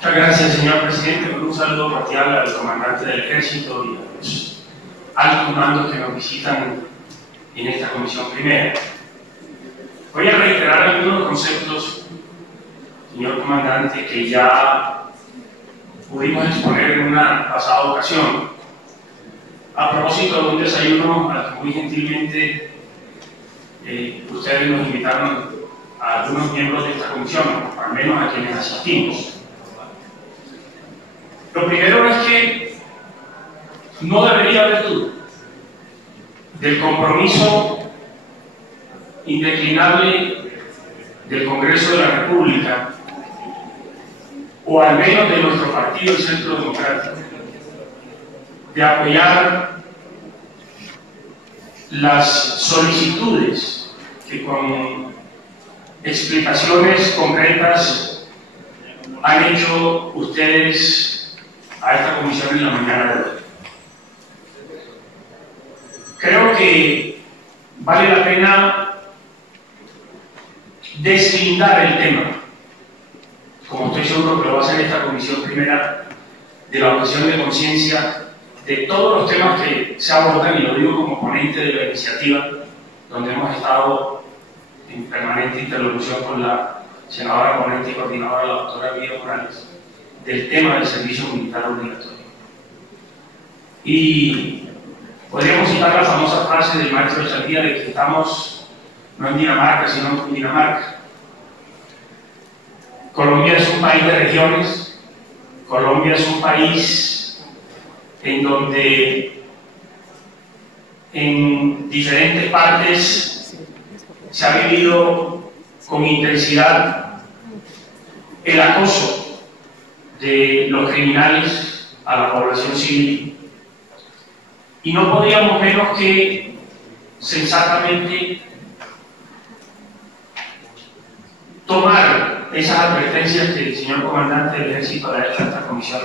Muchas gracias, señor presidente. Un saludo cordial al comandante del Ejército y a los altos mandos que nos visitan en esta comisión primera. Voy a reiterar algunos conceptos, señor comandante, que ya pudimos exponer en una pasada ocasión, a propósito de un desayuno al que muy gentilmente ustedes nos invitaron a algunos miembros de esta comisión, o al menos a quienes asistimos. Lo primero es que no debería haber duda del compromiso indeclinable del Congreso de la República, o al menos de nuestro partido, el Centro Democrático, de apoyar las solicitudes que con explicaciones concretas han hecho ustedes a esta comisión en la mañana de hoy. Creo que vale la pena deslindar el tema, como estoy seguro que lo va a hacer esta comisión primera, de la objeción de conciencia, de todos los temas que se abordan, y lo digo como ponente de la iniciativa, donde hemos estado en permanente interlocución con la senadora ponente y coordinadora, la doctora Vida Morales, del tema del servicio militar obligatorio. Y podríamos citar la famosa frase del maestro de Chandía de que estamos no en Dinamarca, sino en Cundinamarca. Colombia es un país de regiones, Colombia es un país en donde en diferentes partes se ha vivido con intensidad el acoso de los criminales a la población civil, y no podíamos menos que sensatamente tomar esas advertencias que el señor comandante del Ejército le ha hecho a esta comisión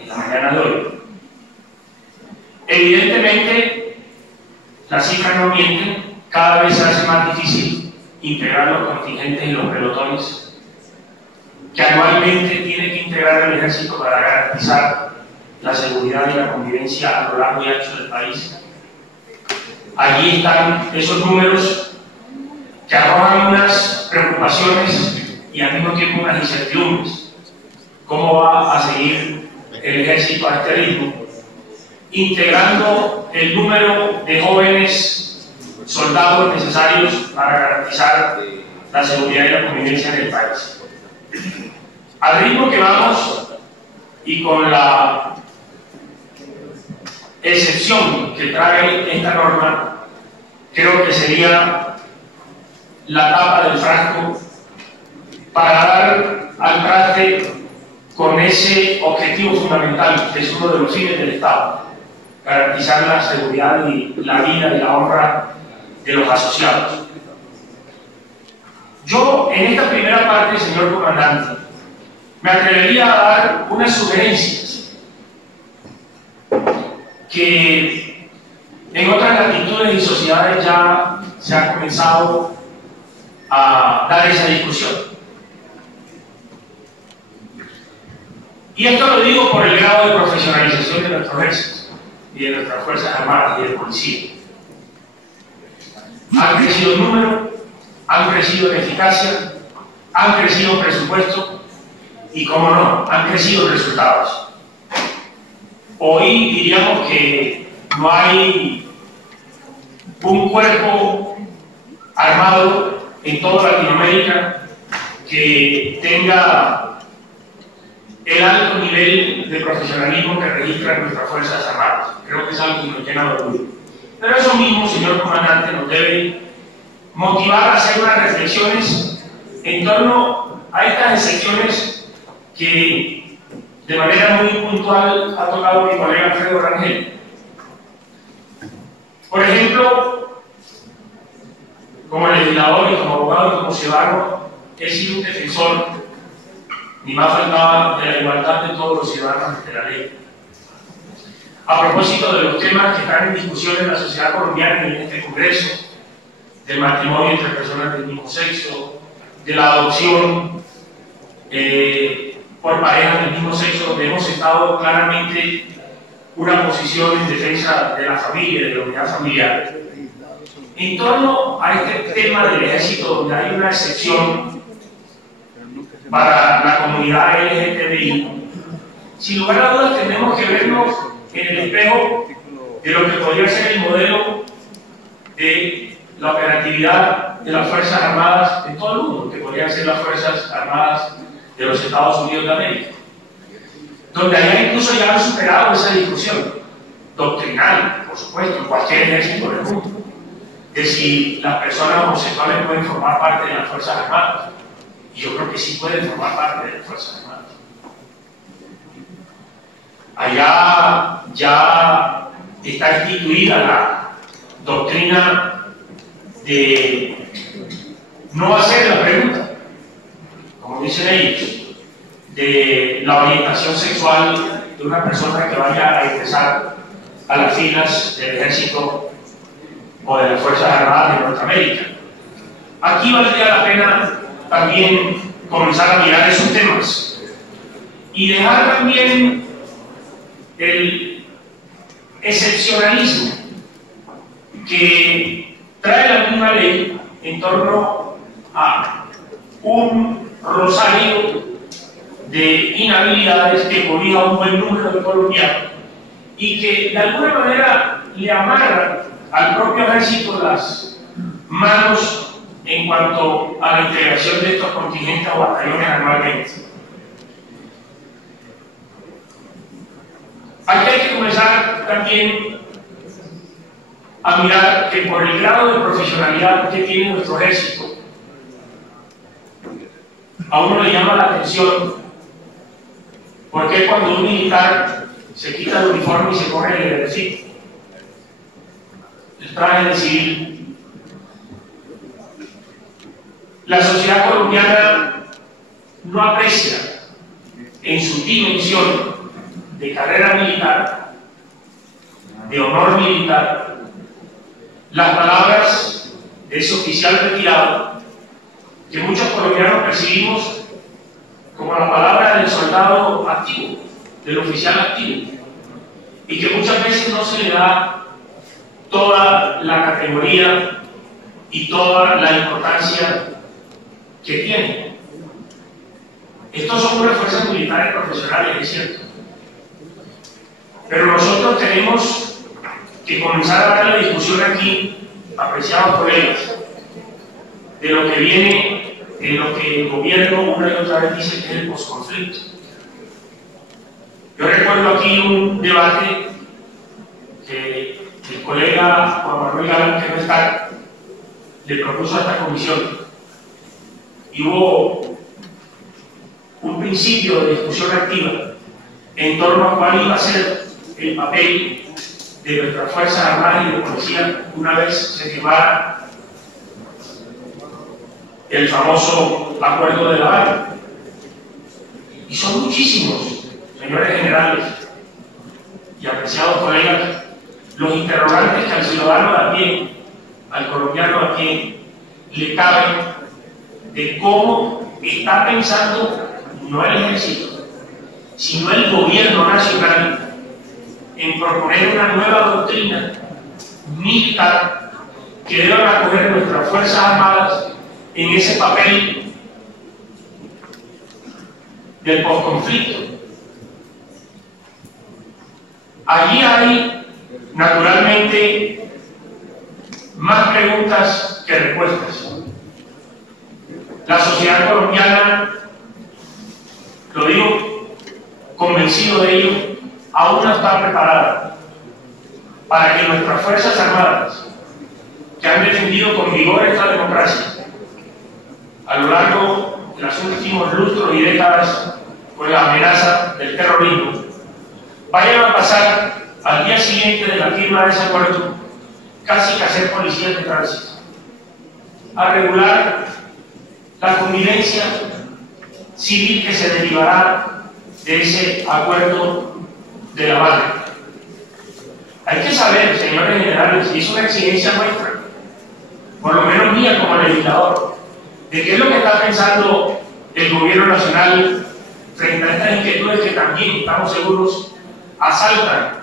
en la mañana de hoy. Evidentemente, las cifras no mienten, cada vez se hace más difícil integrar los contingentes y los pelotones que anualmente tiene que integrar el Ejército para garantizar la seguridad y la convivencia a lo largo y ancho del país. Allí están esos números que arrojan unas preocupaciones y al mismo tiempo unas incertidumbres. ¿Cómo va a seguir el Ejército a este ritmo? Integrando el número de jóvenes soldados necesarios para garantizar la seguridad y la convivencia en el país. Al ritmo que vamos, y con la excepción que trae esta norma, creo que sería la tapa del frasco para dar al traste con ese objetivo fundamental, que es uno de los fines del Estado: garantizar la seguridad y la vida y la honra de los asociados. Yo, en esta primera parte, señor comandante, me atrevería a dar unas sugerencias que en otras latitudes y sociedades ya se ha comenzado a dar esa discusión. Y esto lo digo por el grado de profesionalización de nuestro ejército y de nuestras Fuerzas Armadas y de policía. Han crecido en número, han crecido en eficacia, han crecido en presupuesto y, como no, han crecido en resultados. Hoy diríamos que no hay un cuerpo armado en toda Latinoamérica que tenga el alto nivel de profesionalismo que registran nuestras Fuerzas Armadas. Creo que es algo que nos llena de orgullo. Pero eso mismo, señor comandante, nos debe motivar a hacer unas reflexiones en torno a estas excepciones que de manera muy puntual ha tocado mi colega Alfredo Rangel. Por ejemplo, como legislador y como abogado y como ciudadano, he sido un defensor, ni más faltaba, de la igualdad de todos los ciudadanos ante la ley. A propósito de los temas que están en discusión en la sociedad colombiana y en este Congreso, del matrimonio entre personas del mismo sexo, de la adopción, por parejas del mismo sexo, donde hemos estado claramente una posición en defensa de la familia, de la unidad familiar. En torno a este tema del ejército, donde hay una excepción para la comunidad LGTBI, sin lugar a dudas tenemos que vernos en el espejo de lo que podría ser el modelo de la operatividad de las Fuerzas Armadas de todo el mundo, que podrían ser las Fuerzas Armadas de los Estados Unidos de América, donde allá incluso ya han superado esa discusión doctrinal, por supuesto, en cualquier ejército del mundo, de si las personas homosexuales pueden formar parte de las Fuerzas Armadas. Y yo creo que sí pueden formar parte de las Fuerzas Armadas. Allá ya está instituida la doctrina de no hacer la pregunta, como dicen ellos, de la orientación sexual de una persona que vaya a ingresar a las filas del ejército o de las Fuerzas Armadas de Norteamérica. Aquí valdría la pena también comenzar a mirar esos temas y dejar también el excepcionalismo que trae la misma ley en torno a un rosario de inhabilidades que cobija a un buen número de colombianos y que de alguna manera le amarran al propio ejército las manos en cuanto a la integración de estos contingentes o batallones anualmente. Aquí hay que comenzar también a mirar que por el grado de profesionalidad que tiene nuestro ejército, a uno le llama la atención porque cuando un militar se quita el uniforme y se pone el traje de civil. La sociedad colombiana no aprecia en su dimensión de carrera militar, de honor militar, las palabras de ese oficial retirado que muchos colombianos percibimos como la palabra del soldado activo, del oficial activo, y que muchas veces no se le da toda la categoría y toda la importancia que tiene. Estos son unas fuerzas militares profesionales, es cierto, pero nosotros tenemos que comenzar a dar la discusión aquí, apreciados colegas, de lo que viene en lo que el gobierno una y otra vez dice que es el posconflicto. Yo recuerdo aquí un debate que el colega Juan Manuel Galán, que no está, le propuso a esta comisión, y hubo un principio de discusión activa en torno a cuál iba a ser el papel de nuestras Fuerzas Armadas y de Policía una vez se firmara el famoso Acuerdo de La Habana. Y son muchísimos, señores generales y apreciados colegas, los interrogantes que al ciudadano de a pie, al colombiano de a pie, le caben de cómo está pensando no el ejército, sino el gobierno nacional en proponer una nueva doctrina militar que deba acoger nuestras Fuerzas Armadas en ese papel del posconflicto. Allí hay, naturalmente, más preguntas que respuestas. La sociedad colombiana, lo digo convencido de ello, aún no está preparada para que nuestras Fuerzas Armadas, que han defendido con vigor esta democracia a lo largo de los últimos lustros y décadas con la amenaza del terrorismo, vayan a pasar al día siguiente de la firma de ese acuerdo casi que a ser policías de tránsito, a regular la convivencia civil que se derivará de ese acuerdo de La Habana. Hay que saber, señores generales, y es una exigencia nuestra, por lo menos mía como legislador, de qué es lo que está pensando el gobierno nacional frente a también, estamos seguros, asaltan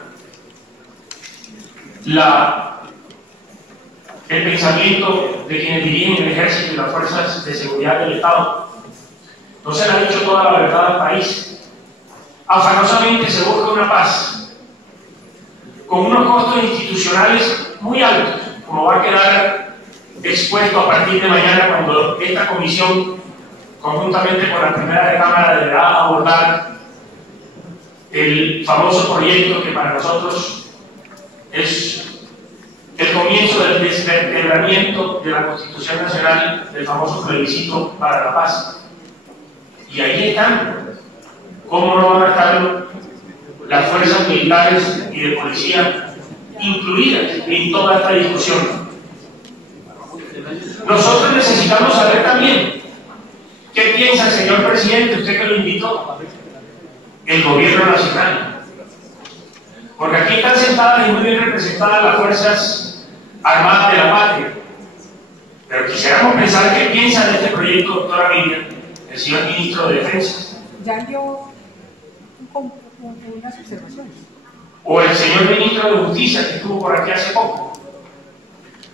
el pensamiento de quienes dirigen el ejército y las fuerzas de seguridad del Estado. No se le ha dicho toda la verdad al país. Afanosamente se busca una paz con unos costos institucionales muy altos, como va a quedar expuesto a partir de mañana cuando esta comisión, conjuntamente con la primera de Cámara, deberá abordar el famoso proyecto que para nosotros es el comienzo del desvertebramiento de la Constitución Nacional, del famoso plebiscito para la paz. Y ahí están. ¿Cómo no van a estar las fuerzas militares y de policía incluidas en toda esta discusión? Nosotros necesitamos saber también qué piensa el señor presidente, usted que lo invitó, el gobierno nacional. Porque aquí están sentadas y muy bien representadas las Fuerzas Armadas de la Patria. Pero quisiéramos pensar qué piensa de este proyecto, doctora Miriam, el señor ministro de Defensa. Ya dio unas observaciones. O el señor ministro de Justicia, que estuvo por aquí hace poco.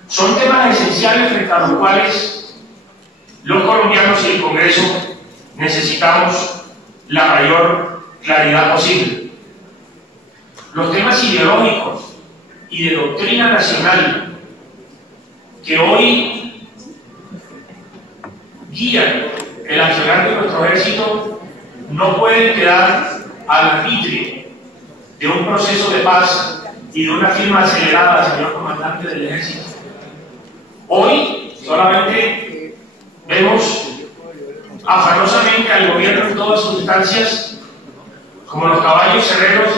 Son temas esenciales frente a los cuales los colombianos y el Congreso necesitamos la mayor claridad posible. Los temas ideológicos y de doctrina nacional que hoy guían el accionar de nuestro ejército no pueden quedar al arbitrio de un proceso de paz y de una firma acelerada, señor comandante del ejército. Hoy solamente vemos afanosamente al gobierno en todas sus instancias como los caballos herreros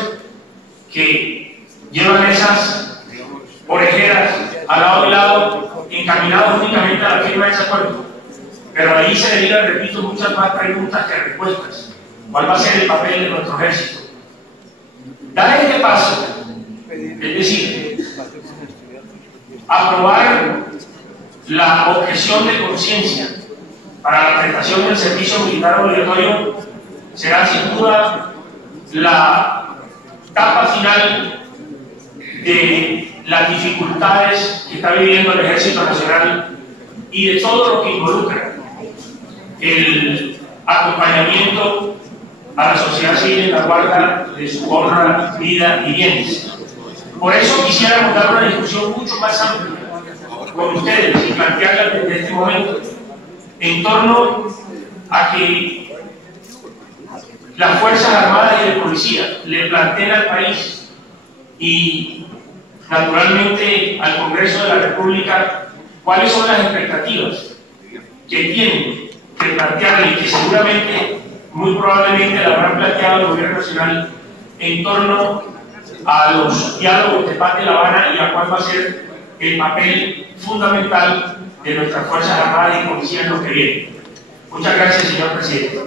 que llevan esas orejeras al lado y lado, encaminados únicamente a la firma de ese acuerdo. Pero ahí se derivan, repito, muchas más preguntas que respuestas. ¿Cuál va a ser el papel de nuestro ejército? Dar este paso, es decir, aprobar la objeción de conciencia para la prestación del servicio militar obligatorio, será sin duda la etapa final de las dificultades que está viviendo el Ejército Nacional y de todo lo que involucra el acompañamiento a la sociedad civil en la guarda de su honra, vida y bienes. Por eso quisiéramos dar una discusión mucho más amplia con ustedes y plantearla desde este momento en torno a que las Fuerzas Armadas y de Policía le planteen al país y naturalmente al Congreso de la República cuáles son las expectativas que tienen que plantearle y que seguramente, muy probablemente, la habrán planteado el Gobierno Nacional en torno a los diálogos de paz de La Habana y a cuál va a ser el papel fundamental de nuestras Fuerzas Armadas y Policías en lo que viene. Muchas gracias, señor presidente.